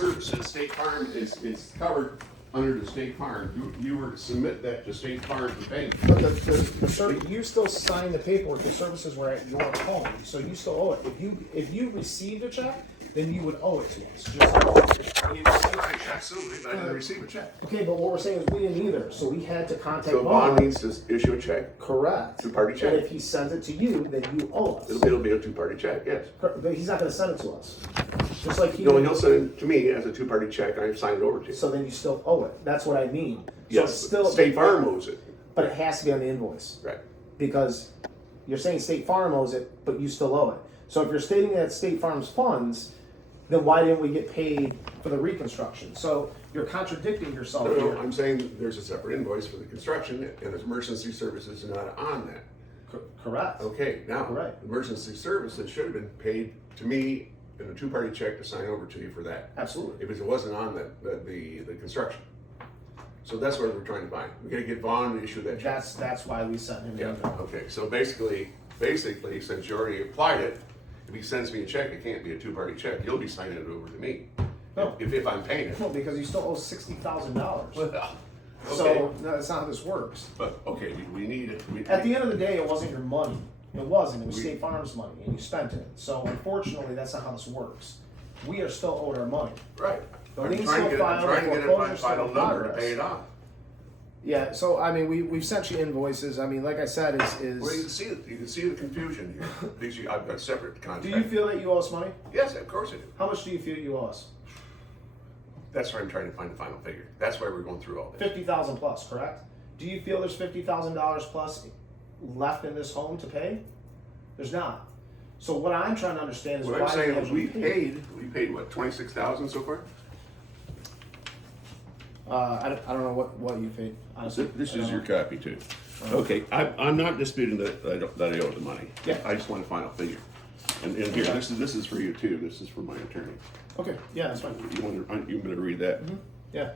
services, State Farm is covered under the State Farm. You were to submit that to State Farm to pay. But you still signed the paperwork, the services were at your home, so you still owe it. If you received a check, then you would owe it to us. I mean, absolutely, but I didn't receive a check. Okay, but what we're saying is we didn't either, so we had to contact So Bond needs to issue a check. Correct. Two-party check. And if he sends it to you, then you owe us. It'll be a two-party check, yes. But he's not gonna send it to us. Just like he. No, he'll send it to me as a two-party check, I've signed it over to you. So then you still owe it. That's what I mean. So Yes, it's still State Farm owes it. But it has to be on the invoice. Right. Because you're saying State Farm owes it, but you still owe it. So if you're stating that it's State Farm's funds, then why didn't we get paid for the reconstruction? So you're contradicting yourself here. No, I'm saying there's a separate invoice for the construction, and the emergency services are not on that. Correct. Okay, now, Right. emergency services should have been paid to me in a two-party check to sign over to you for that. Absolutely. If it wasn't on the construction. So that's what we're trying to find. We gotta get Vaughn to issue that check. That's why we sent him. Yeah, okay, so basically, since you already applied it, if he sends me a check, it can't be a two-party check, you'll be signing it over to me. No. If I'm paying it. No, because you still owe $60,000. Well, okay. So no, that's not how this works. But, okay, we need it. At the end of the day, it wasn't your money. It wasn't. It was State Farm's money, and you spent it. So unfortunately, that's not how this works. We are still owed our money. Right. The I'm lien's trying to still get, I'm filed, trying to the get a foreclosure's still final in number to progress. pay it off. Yeah. So I mean, we've sent you invoices. I mean, like I said, is Well, you can see it. You can see the confusion here. These, I've got separate do contracts. you feel that you owe us money? Yes, of course I do. How much do you feel you owe us? That's why I'm trying to find the final figure. That's why we're going through all this. 50,000 plus, correct? Do you feel there's $50,000 plus left in this home to pay? There's not. So what I'm trying to understand is What why I'm saying is haven't we paid what, 26,000 so far? I don't know what you paid. Honestly, This I is don't your know. copy too. Okay, I'm not disputing that I owe the money. Yeah. I just want a final figure. And here, this is for you too. This is for my attorney. Okay, yeah, that's fine. You better read that. Yeah.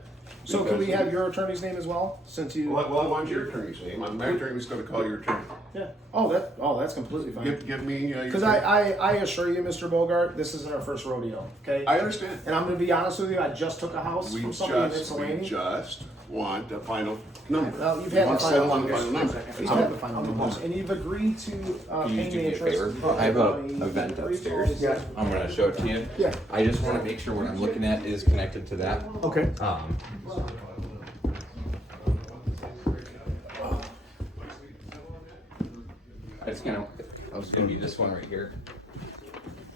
So can we have your attorney's name as well, since you? Well, I want your attorney's name. My attorney was going to call your attorney. Yeah. That's completely fine. Give me your. Because I assure you, Mr. Bogart, this isn't our first rodeo. Okay. I understand. And I'm going to be honest with you. I just took a house We from somebody in just Ypsilanti. want a final number. Well, you've We had the want to final settle on the numbers. final number. You've had the final numbers, and you've agreed to Can you pay do the me a interest. favor? I have a event upstairs. Yeah. I'm gonna show it to you. Yeah. I just want to make sure what I'm looking at is connected to that. Okay. It's gonna be this one right here.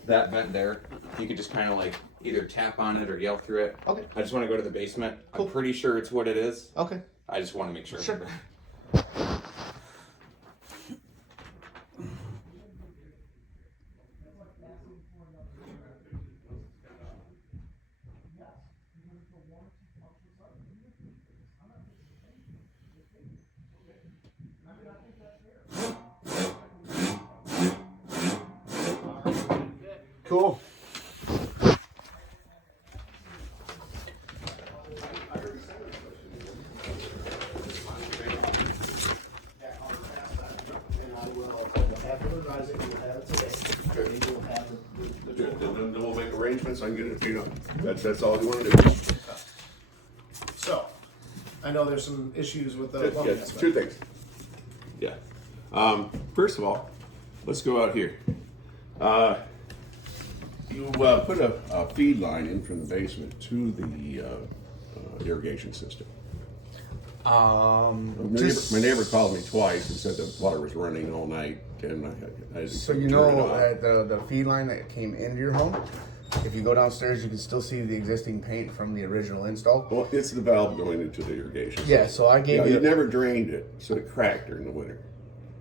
That vent there, you could just kind of like either tap on it or yell through it. Okay. I just want to go to the basement. Cool. I'm pretty sure it's what it is. Okay. I just want to make sure. Sure. Cool. Then we'll make arrangements. I can get it to you. That's all you want to do. So, I know there's some issues with the Yeah, plumbing aspect. two things. Yeah. First of all, let's go out here. You put a feed line in from the basement to the irrigation system. My neighbor called me twice and said the water was running all night, and I So turned you it know off. that the feed line that came into your home, if you go downstairs, you can still see the existing paint from the original install. Well, it's the valve going into the irrigation. Yeah, so I gave Yeah, you. you never drained it, so it cracked during the winter.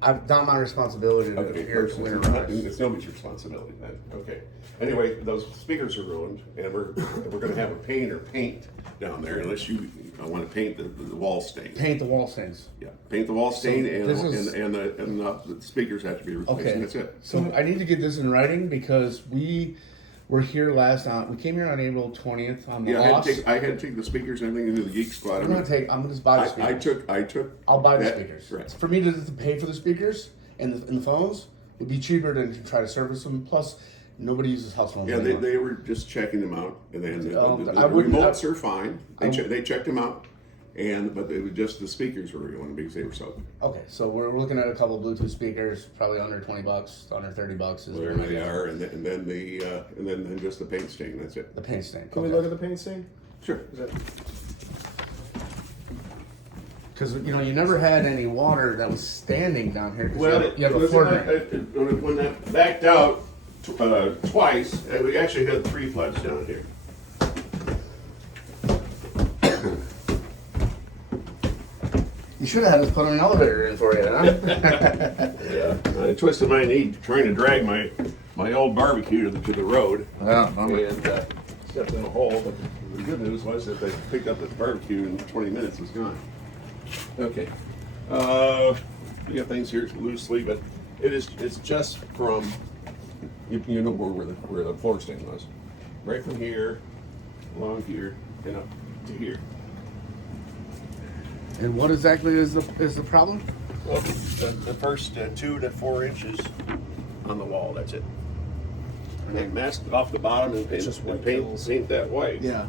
I've done my responsibility to Okay, hear first, winterize. it's nobody's responsibility then. Okay. Anyway, those speakers are ruined, and we're going to have a painter paint down there unless you want to paint the wall stain. Paint the wall stains. Yeah, paint the wall stain, and this is- the speakers have to be replaced. Okay, And that's it. So I need to get this in writing because we were here last on. We came here on April 20th on the Yeah, loss. I had to take the speakers and everything into the geek spot. I'm gonna just buy the speakers. I took. I'll buy the that- speakers. Right. For me to pay for the speakers and the phones, it'd be cheaper than to try to service them. Plus, Nobody uses house phones Yeah, anymore. they were just checking them out, and then the I wouldn't- remotes are fine. They checked them out, but it was just the speakers were going because they were so. Okay, so we're looking at a couple Bluetooth speakers, probably under $20, under $30 is There where they are, and then just the paint stain. That's it. the paint stain. Can we look at the paint stain? Sure. Is that, Because you never had any water that was standing down here. 'Cause you have a listen, floor drain. when that backed out twice, we actually had 3 floods down here. You should have had us put an elevator in for you, huh? Yeah, I twisted my knee trying to drag my old barbecue to the road, Yeah, and stepped in a hole. But the good news was that they picked up the barbecue in 20 minutes. It was gone. Okay, we got things here loosely, but it's just from you know where the floor stain was, right from here, along here, and up to here. And what exactly is the problem? Well, the first 2 to 4 inches on the wall. That's it. And they masked off the bottom and paint that white. Yeah.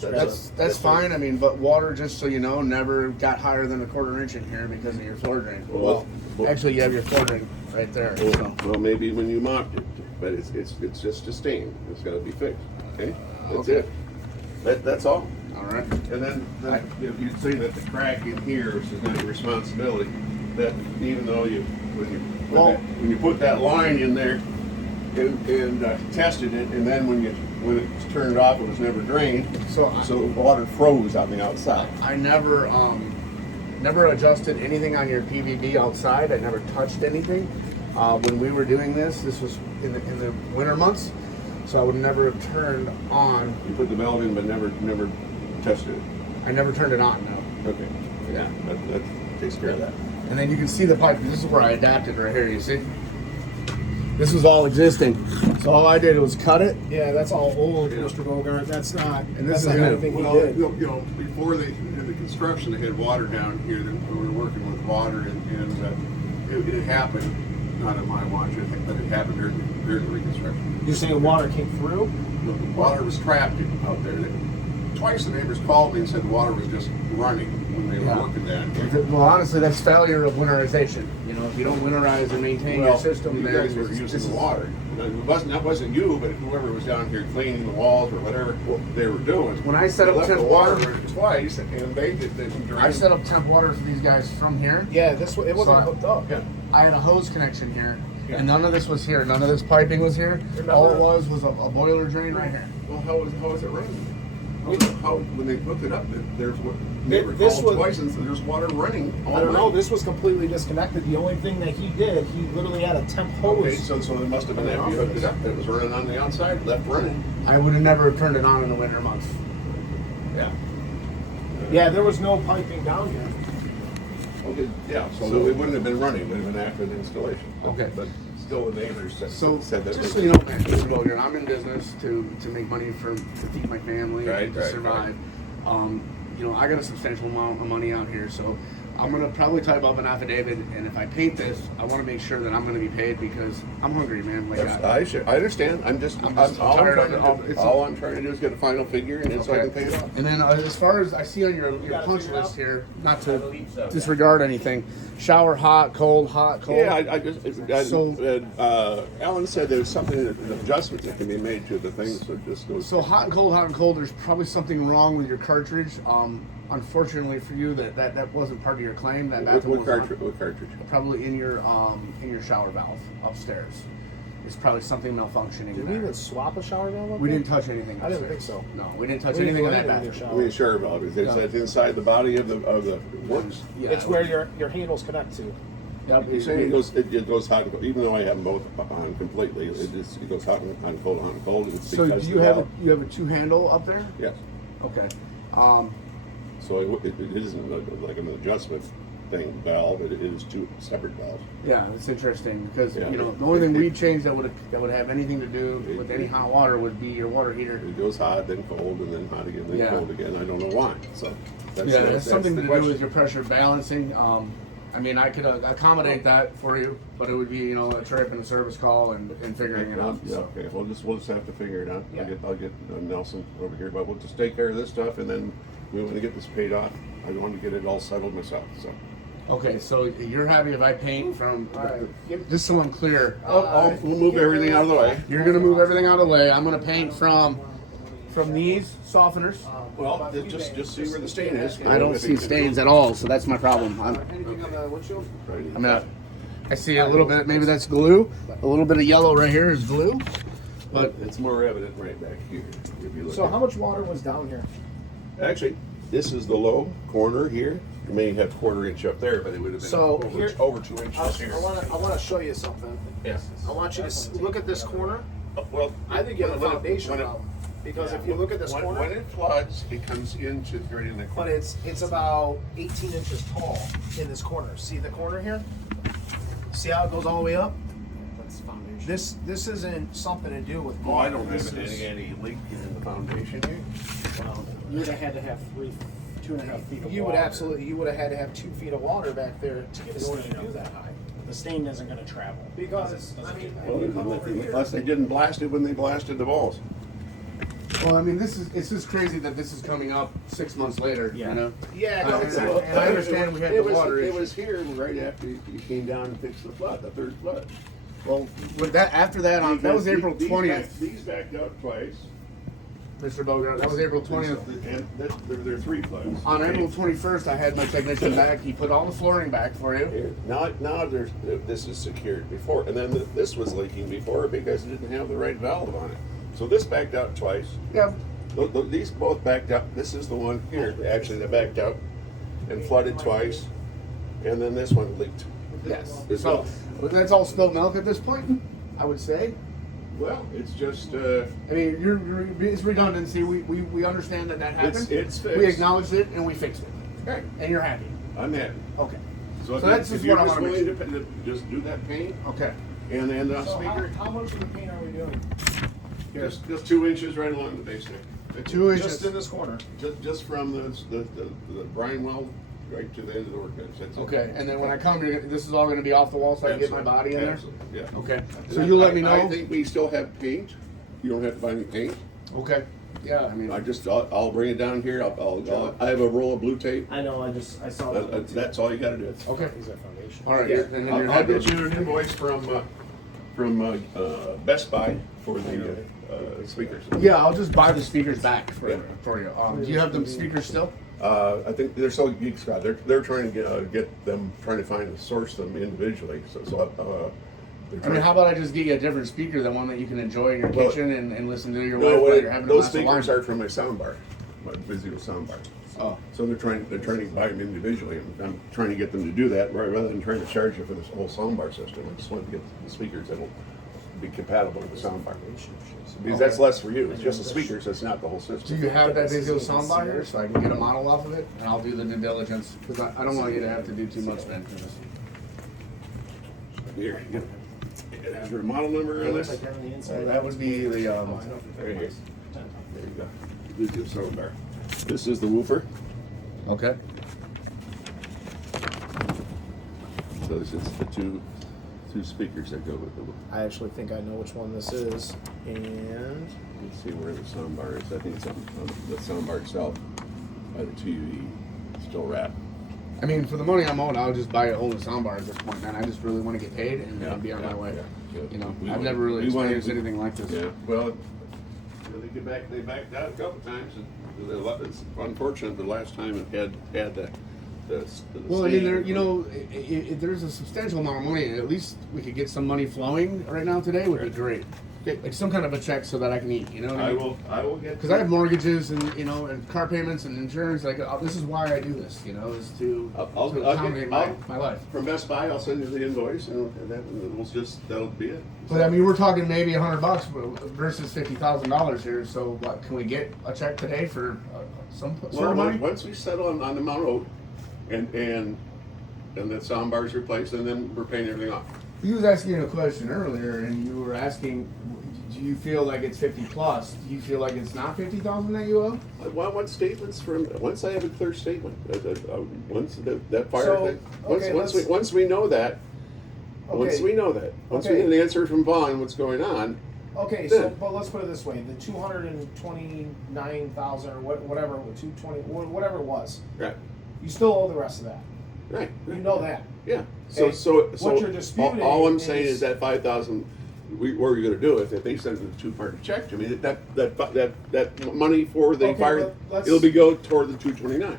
That's fine. I mean, but water, just so you know, never got higher than a 1/4 inch in here because of your floor drain. Well, actually, you have your floor drain right there. So. Well, maybe when you mopped it, but it's just a stain. It's got to be fixed. Okay, that's Okay. it. That's all. All right. And then you'd say that the crack in here is not your responsibility. That even though when you put that line in there and tested it, and then when it's turned off, it was never drained. So water froze on the outside. I never never adjusted anything on your PVB outside. I never touched anything. When we were doing this was in the winter months, so I would never have turned on. You put the valve in, but never tested it. I never turned it on. No. Okay. Yeah. That takes care of that. And then you can see the pipe. This is where I adapted right here. You see? This was all existing. So all I did was cut it. yeah, that's all old, Yeah. Mr. Bogart. That's not. And this that's is not new. anything he Well, did. before they did the construction, they had water down here. We were working with water, and it happened. Not on my watch, I think, but it happened during the reconstruction. You're saying water came through? The water was trapped out there. Twice the neighbors called me and said the water was just running when they were working down here. Well, honestly, that's failure of winterization. You know, if you don't winterize and maintain your system, you then guys were using the water. That wasn't you, but whoever was down here cleaning the walls or whatever they were doing. When I set up They left temp the water water- twice, and they did. I set up temp water for these guys from here. Yeah, it wasn't So- hooked up. Yeah. I had a hose connection here, Yeah. and none of this was here. None of this piping was here. All it was a boiler drain right here. Well, how was it running? How when they hooked it up, there's what they were This called was- twice, and there's water running. All I don't know. night. This was completely disconnected. The only thing that he did, he literally had a temp hose. Okay, so it must have been after you hooked it up. It was running on the outside, left running. I would have never turned it on in the winter months. Yeah. Yeah, there was no piping down here. Okay. Yeah. So it wouldn't have been running. It would have been after the installation. Okay. But still, the neighbors said that. Just so you know, Mr. Bogart, I'm in business to make money to feed my family, Right, to right, survive. I got a substantial amount of money out here, so I'm gonna probably type up an affidavit, and if I paint this, I want to make sure that I'm gonna be paid because I'm hungry, man. Like I understand. I'm all I'm trying to do is get a final figure, and so I can pay it off. And then as far as I see on your punch list here, not to disregard anything, shower hot, cold, hot, cold. Yeah, Alan said there's something, an adjustment that can be made to the thing, so it just goes. So hot and cold, there's probably something wrong with your cartridge. Unfortunately for you, that wasn't part of your claim. That bathroom What was cartridge? What cartridge? probably in your shower valve upstairs. It's probably something malfunctioning. Did in we there. even swap a shower valve up We there? didn't touch anything. I didn't upstairs. think so. No, we didn't touch We didn't anything in do that anything in bathroom. your I mean, shower valve. It's inside the body of the works. Yeah. It's where your handles connect to. Yep. You're saying it goes hot and cold, even though I have them both on completely. It goes hot and cold, hot and cold. It's So because do you the have valve- you have a 2-handle up there? Yes. Okay. So it isn't like an adjustment thing valve. It is 2 separate valves. Yeah, it's interesting because Yeah. the only thing we changed that would have anything to do with any hot water would be your water heater. It goes hot, then cold, and then hot again, then Yeah. cold again. I don't know why. So It's something the to do question. with your pressure balancing. I mean, I could accommodate that for you, but it would be, you know, a trip and a service call and figuring it out. Yeah, So. okay, we'll just have to figure it out. Yeah. I'll get Nelson over here, but we'll just take care of this stuff, and then we want to get this paid off. I want to get it all settled myself, so. Okay, so you're happy if I paint from, just so I'm clear, We'll move everything out of the way. you're gonna move everything out of the way. I'm gonna paint from these softeners. Well, just see where the stain is. I don't see stains at all, so that's my problem. Anything on the windshield? I'm not. I see a little bit. Maybe that's glue. A little bit of yellow right here is glue. But it's more evident right back here. If you look So at how much water was down here? it. Actually, this is the low corner here. You may have quarter-inch up there, but it would have been So over, here- over 2 inches here. I want to show you something. Yeah. I want you to look at this corner. Well, I think you have a when it- foundation when it- problem. Because if you look at this when corner, it floods, it comes into right in the but corner. it's about 18 inches tall in this corner. See the corner here? See how it goes all the way up? That's foundation. This isn't something to do with. Oh, I don't This have is- any leak in the foundation here. Well, you would have had to have 2.5 feet of You would water. absolutely. You would have had to have 2 feet of water back there to get a In order stain to up do that high. The stain isn't going to travel. Because I mean, Well, unless they didn't blast it when they blasted the balls. Well, I mean, it's just crazy that this is coming up 6 months later. Yeah. You know. yeah, I- and I understand we had the water It issue. was here right after you came down and fixed the flood, the third flood. Well, with that after that on that was April 20th, These backed out twice. Mr. Bogart. That was April 20th. And there are 3 floods. On April 21st, I had my technician back. He put all the flooring back for you. Here. Now this is secured before, and then this was leaking before because it didn't have the right valve on it. So this backed out twice. Yeah. These both backed out. This is the one here, actually, that backed out and flooded twice, and then this one leaked. Yes. As So well. that's all spilled milk at this point. I would say. Well, it's just I mean, it's redundancy. We understand that happened. it's fixed. We acknowledged it and we fixed it. Okay. And you're happy. I'm happy. Okay. So, So that's if just you're what I just wanna make willing to just do that paint Okay. and then So speaker, how much of the paint are we doing? just 2 inches right along the base there. 2 inches. Just in this corner. Just from the brine well right to the end of the workbench. That's it. Okay. And then when I come, this is all going to be off the wall, so I can get my body in there. Absolutely, yeah. Okay. And So you let me know. I think we still have paint. You don't have to buy any paint. Okay. Yeah. I mean, I'll bring it down here. I have a roll of blue tape. I know, I saw that. That's all you got to do. okay. Is that foundation? All right. Yeah. And then you're I'll happy. get you an invoice from Best Buy for the speakers. Yeah, I'll just buy the speakers back for you. Do you have the speakers still? I think they're so geek Scott. They're trying to get them, trying to find source them individually. They're I mean, trying- how about I just get you a different speaker, the one that you can enjoy in your Well, kitchen and listen to your No, wife while wait, you're having a those glass of speakers wine? are from my soundbar, my Vizio soundbar. Oh, So they're trying to buy them individually, and I'm trying to get them to do that rather than trying to charge you for this whole soundbar system. I just want to get the speakers that'll be compatible with the soundbar. Because that's less for you. It's just the speakers. That's not the whole do system. you have that Vizio soundbar here so I can get a model off of it and I'll do the due diligence because I don't want you to have to do too much, man. Here, is there a model number on this? Like on the So inside. that would be the Right here. There you go. Vizio soundbar. This is the woofer. okay. So this is the two speakers that go with the woofer. I actually think I know which one this is, and Let's see where the soundbar is. I think it's on the soundbar itself by the TV. Still wrapped. I mean, for the money I'm owed, I'll just buy a whole new soundbar at this point, man. I just really want to get paid and be on my way. Yeah. You know, We I've want- never really we want- experienced anything like this. Yeah, well, they backed out a couple times. And it's unfortunate the last time it had the Well, I mean, there, stain. you know, if there's a substantial amount of money, at least we could get some money flowing right now today would be great. Like some kind of a check so that I can eat, you know what I mean? I will get. Because I have mortgages and, you know, and car payments and insurance. Like, this is why I do this, you know, is to accommodate my life. From Best Buy. I'll send you the invoice, and that'll be it. But I mean, we're talking maybe $100 versus $50,000 here. So, what can we get a check today for some sort Well, of money? once we settle on the Mount Oak, and the soundbar's replaced, and then we're paying everything off. You was asking a question earlier, and you were asking, do you feel like it's 50 plus? Do you feel like it's not 50,000 that you owe? I want statements from, once I have a clear statement, once that fire So, thing, okay, once we know that, once Okay. we know that, once we Okay. get an answer from Vaughn, what's going on, Okay, so but let's put it this way: the 229,000 or whatever, 220, whatever it was, right, you still owe the rest of that. right. You know that. Yeah. Okay. So What you're disputing all I'm saying is- is that 5,000. What are you going to do if they send a two-party check to me? That money for the Okay, fire, but let's- it'll be go toward the 229.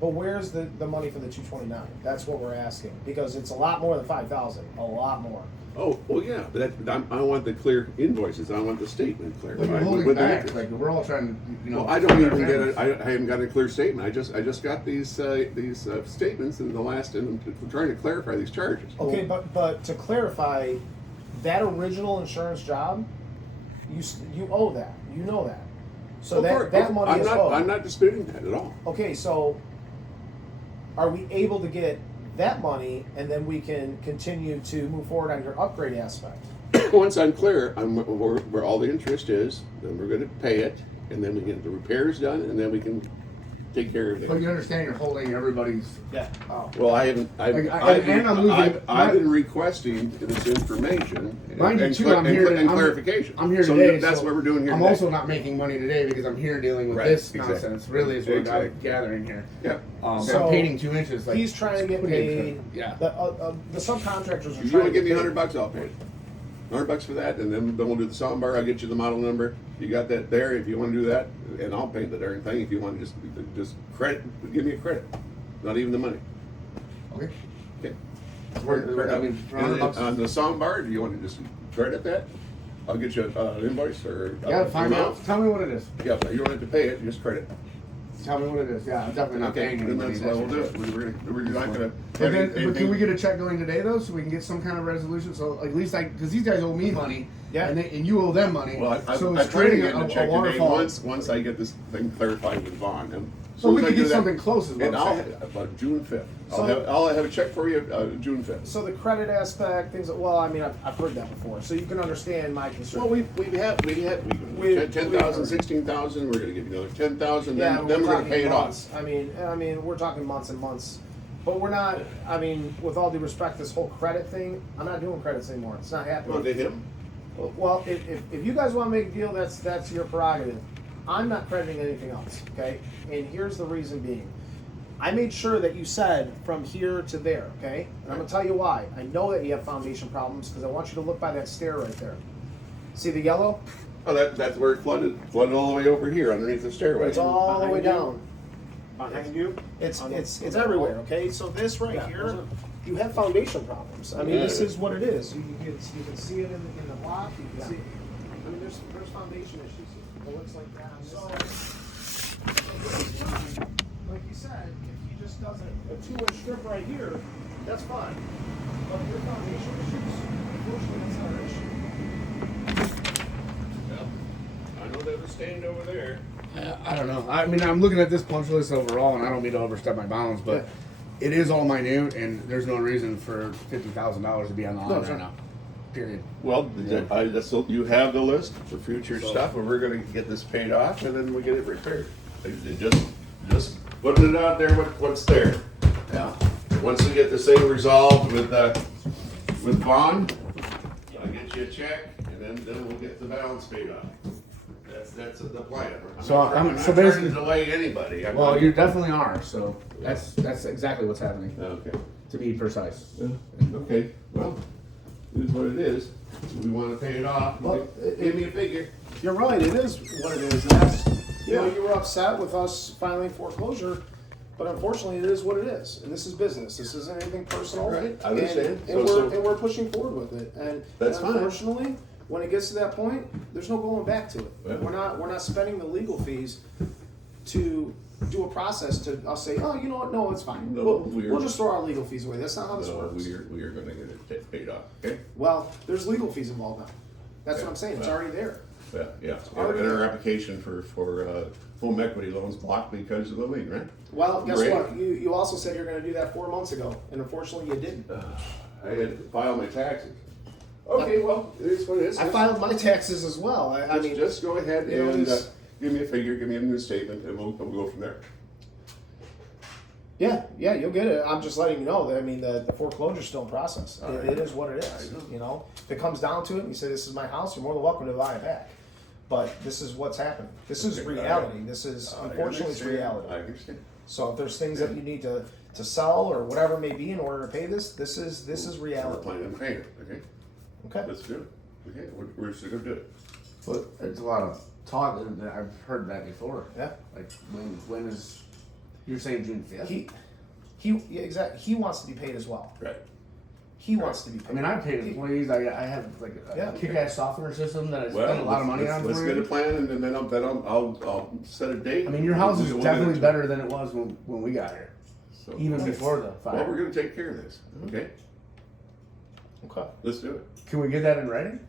But where's the money for the 229? That's what we're asking because it's a lot more than 5,000. A lot more. Oh, well, yeah, but I want the clear invoices. I want the statement clear. Like you're holding back. Like we're all trying to, Well, I don't even get it. I haven't got a clear statement. I just got these statements in the last, and I'm trying to clarify these charges. Okay, but to clarify, that original insurance job, you owe that. You know that. So Of course, that money is owed. I'm not disputing that at all. Okay, so are we able to get that money and then we can continue to move forward on your upgrade aspect? Once I'm clear, where all the interest is, then we're going to pay it, and then we get the repairs done, and then we can take care of it. But you understand you're holding everybody's. Yeah. Oh. Well, I haven't. And I'm losing- I've been requesting this information Mind you, and, too, I'm here to, and I'm, clarification. I'm here So today. that's so what we're doing here I'm today. also not making money today because I'm here dealing with Right, this exactly. nonsense. Really, is what Exactly. I'm gathering here. Yeah. So I'm painting 2 inches. Like He's trying to get putting it paid. in- Yeah. The subcontractors are If you trying want to give me get $100, I'll pay it. $100 for that, and then we'll do the sound bar. I'll get you the model number. You got that there. If you want to do that, and I'll paint the darn thing. If you want to just credit, give me a credit, not even the money. Okay. Okay. I mean, for $100. On the sound bar, do you want to just credit that? I'll get you an invoice or Yeah, find amount. out. Tell me what it is. Yeah, but you don't have to pay it. Just credit. Tell me what it is. Yeah, I'm definitely not Okay, paying then anybody. that's how we'll do it. We're not gonna. But can we get a check going today though, so we can get some kind of resolution? So at least because these guys owe me money, Yeah. and you owe them money. Well, so I it's try to creating get the a check today waterfall. once I get this thing clarified with Vaughn. And as So soon we as I could do get that- something close is what And I'm I'll saying. about June 5th. So- I'll have a check for you June 5th. So the credit aspect, things. Well, I mean, I've heard that before, so you can understand my concern. Well, we had 10,000, 16,000. We're gonna give you another 10,000. Yeah, Then we're gonna pay it months. off. I mean, we're talking months and months. But we're not. I mean, with all due respect, this whole credit thing, I'm not doing credits anymore. It's not happening. Well, to him. Well, if you guys want to make a deal, that's your prerogative. I'm not crediting anything else, okay? And here's the reason being. I made sure that you said from here to there, okay? And I'm going to tell you why. I know that you have foundation problems because I want you to look by that stair right there. See the yellow? Oh, that's where it flooded all the way over here underneath the stairway. It's all the way Behind you? down. Behind you? It's everywhere, okay? So this right here, you have foundation problems. I mean, this is what it is. You can see it in the block. You can see. I mean, there's foundation issues here. It looks like that. So, like you said, if he just does a 2-inch strip right here, that's fine. But if your foundation issues, unfortunately, that's not an issue. I know they were staying over there. I don't know. I mean, I'm looking at this punch list overall, and I don't mean to overstep my bounds, but it is all minute, and there's no reason for $50,000 to be on the line right now. Period. Well, so you have the list for future stuff, and we're gonna get this paid off, and then we get it repaired. Just putting it out there, what's there. Yeah. Once we get this thing resolved with Vaughn, I'll get you a check, and then we'll get the balance paid off. That's the plan. I'm not trying basically- to delay anybody. Well, you definitely are. So that's exactly what's happening. Okay. To be precise. Okay, well, it is what it is. We wanna pay it off. Well, Give me a figure. You're right, it is what it is. That's, you know, Yeah. you were upset with us filing foreclosure, but unfortunately, it is what it is. And this is business. This isn't anything personal. Right, I understand. And So- we're pushing forward with it. And That's fine. unfortunately, when it gets to that point, there's no going back to it. Yeah. We're not spending the legal fees to do a process to us say, oh, you know what? No, it's fine. No, We'll just throw our legal fees away. That's not how this No, works. we are gonna get it paid off, okay? Well, there's legal fees involved now. That's what I'm saying. It's Well. already there. Yeah. already And our there. application for home equity loans blocked because of the lien, right? Well, guess Great. what? You also said you're going to do that 4 months ago, and unfortunately, you didn't. I had to file my taxes. Okay, well, it is what it is. I filed my taxes as well. I mean, just go ahead you know, and it's- give me a figure, give me a new statement, and we'll go from there. yeah, you'll get it. I'm just letting you know that, I mean, the foreclosure's still in process. All right. It is what it is, I know. you know? If it comes down to it and you say, this is my house, you're more than welcome to buy it back. But this is what's happening. This is Okay, reality. This is, I unfortunately, it's understand. reality. I understand. So if there's things that you need to sell or whatever it may be in order to pay this is We're reality. planning on paying it, okay? Okay. Let's do it. Okay, we're just gonna do it. But there's a lot of talk, and I've heard that before. Yeah. Like, when is, you're saying June 5th? Yeah, exactly. He wants to be paid as well. Right. He wants to be paid. I mean, I've paid employees, I have like a Yeah. kick-ass software system that I Well, spend a lot of money let's- on Let's for get a you. plan, and then I'll set a date. I mean, your house is We'll get definitely it. better than it was when we got here, So- even before the Well, we're fire. gonna take care of this, okay? Okay. Let's do it. Can we get that in writing?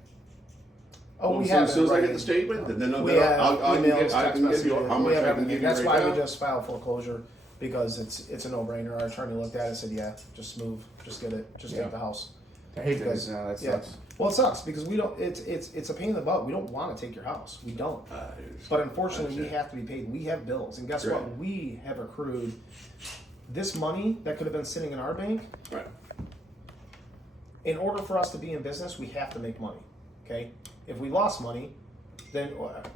Oh, Well, we so have as soon as I it get ready. the statement, then We have I'll emails, I text can give you messages. how We much have I can everything. give you That's right why now. we just filed foreclosure, because it's a no-brainer. Our attorney looked at it and said, yeah, just move, just get it, just Yeah. get the house. I hate Because- this, that Yeah. sucks. Well, it sucks because we don't. It's a pain in the butt. We don't want to take your house. We don't. But unfortunately, we have to be paid. We have bills, and guess what? Right. We have accrued this money that could have been sitting in our bank. Right. In order for us to be in business, we have to make money. Okay. If we lost money, then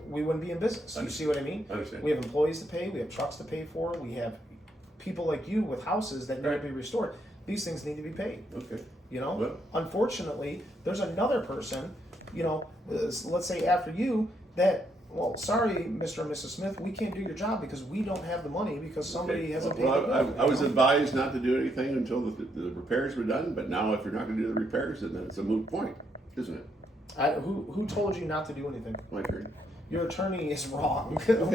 we wouldn't be in business. You see what I mean? I understand. We have employees to pay. We have trucks to pay for. We have people like you with houses that need Right. to be restored. These things need to be paid. Okay. You know, Well- unfortunately, there's another person, you know, let's say after you, that, well, sorry, Mr. and Mrs. Smith, we can't do your job because we don't have the money because somebody Okay. hasn't paid the Well, bill. I was advised not to do anything until the repairs were done, but now if you're not gonna do the repairs, then it's a moot point, isn't it? Who told you not to do anything? My turn. Your attorney is wrong. Okay, well,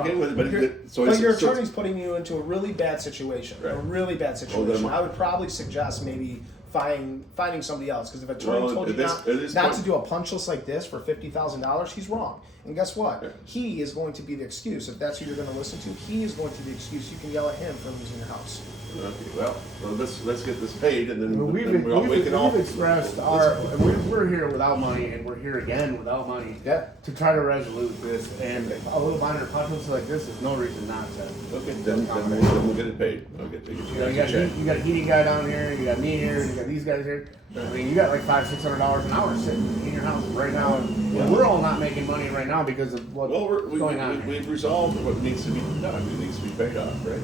okay, wrong. but Your- so but it's- your so it's- attorney's putting you into a really bad situation. A Right. really bad situation. then- I would probably suggest maybe finding somebody else because if an attorney Well, told you at this not point- to do a punch list like this for $50,000, he's wrong. And guess what? Yeah. He is going to be the excuse. If that's who you're going to listen to, he is going to be the excuse. You can yell at him for losing your house. Okay, well, let's get this paid, and then We've we can all. expressed our, and we're here without money, and we're here again without money. Yeah. To try to resolve this, and a little minor punch list like this is no reason not to. Okay, then we'll get it paid. Okay, take it. You know, you got a heating guy down here, you got me here, you got these guys here. I mean, you got like $500-600 an hour sitting in your house right now, and we're all not making money right now because of what's Well, going on. we've resolved what needs to be done. It needs to be paid off, right?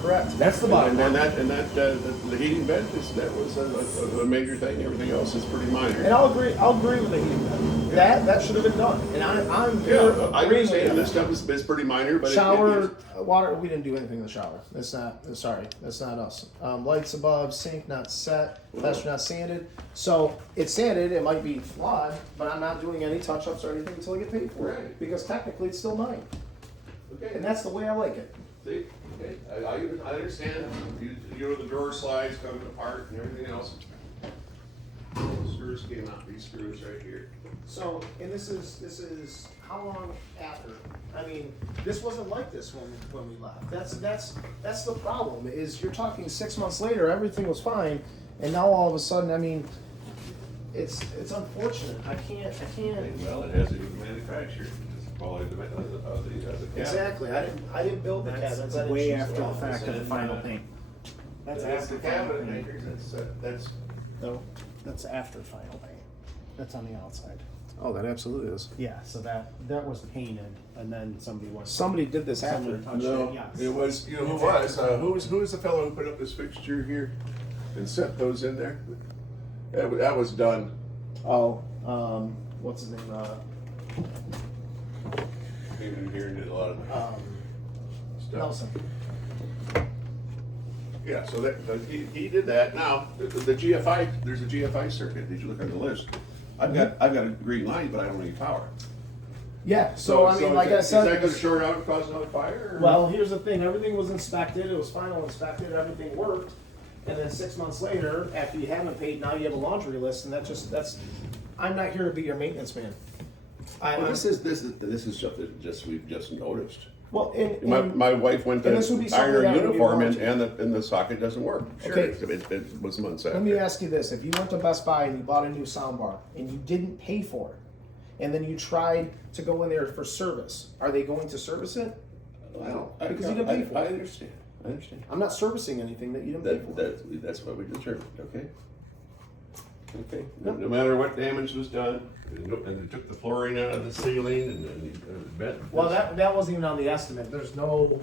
Correct. That's the bottom And line. the heating vent that was a major thing. Everything else is pretty minor. And I'll agree with the heating bill. That should have been done. And I'm Yeah, I agreeing with understand you. this stuff is pretty minor, but Shower, water, we didn't do anything in the shower. That's not us. Lights above, sink not set, flush not sanded. So it's sanded, it might be flawed, but I'm not doing any touch-ups or anything until I get paid for it. Right. Because technically it's still mine. okay. And that's the way I like it. See, okay, I understand. You know the drawer slides coming apart and everything else. Screws came out. These screws right here. So, and this is how long after? I mean, this wasn't like this when we left. That's the problem. Is you're talking 6 months later, everything was fine, and now all of a sudden, I mean, it's unfortunate. I can't. Well, it hasn't even manufactured. It's the quality of the cabinet. Exactly. I didn't build the That's cabinets. I didn't way choose after them. the fact of the final paint. That's That's after the final cabinet paint. makers. That's. No, that's after final paint. That's on the outside. Oh, that absolutely is. Yeah, so that was painted, and then somebody was. Somebody did this after. Somebody touched No, it, yes. it was. You know who was? Who was the fellow who put up this fixture here and set those in there? That was done. Oh, what's his name? Came in here and did a lot of stuff. Nelson. Yeah, so he did that. Now the GFI, there's a GFI circuit. Did you look on the list? I've got a green light, but I don't need power. Yeah. So I mean, like I said, is that going to short out and cause another fire? Or? well, here's the thing. Everything was inspected. It was final inspected. Everything worked. And then 6 months later, after you haven't paid, now you have a laundry list, and that's. I'm not here to be your maintenance man. Well, this is just we've just noticed. Well, My wife went and this would be to something iron that her would be uniform warranted. and the socket doesn't work. Sure, Okay. it was months after. let me ask you this: if you went to Best Buy and you bought a new soundbar and you didn't pay for it, and then you tried to go in there for service, are they going to service it? Well, Because you didn't pay for it. I understand. I understand. I'm not servicing anything that you didn't pay for. That's what we determined. Okay. Okay. No matter what damage was done, and they took the flooring out of the ceiling and bent. Well, that wasn't even on the estimate. There's no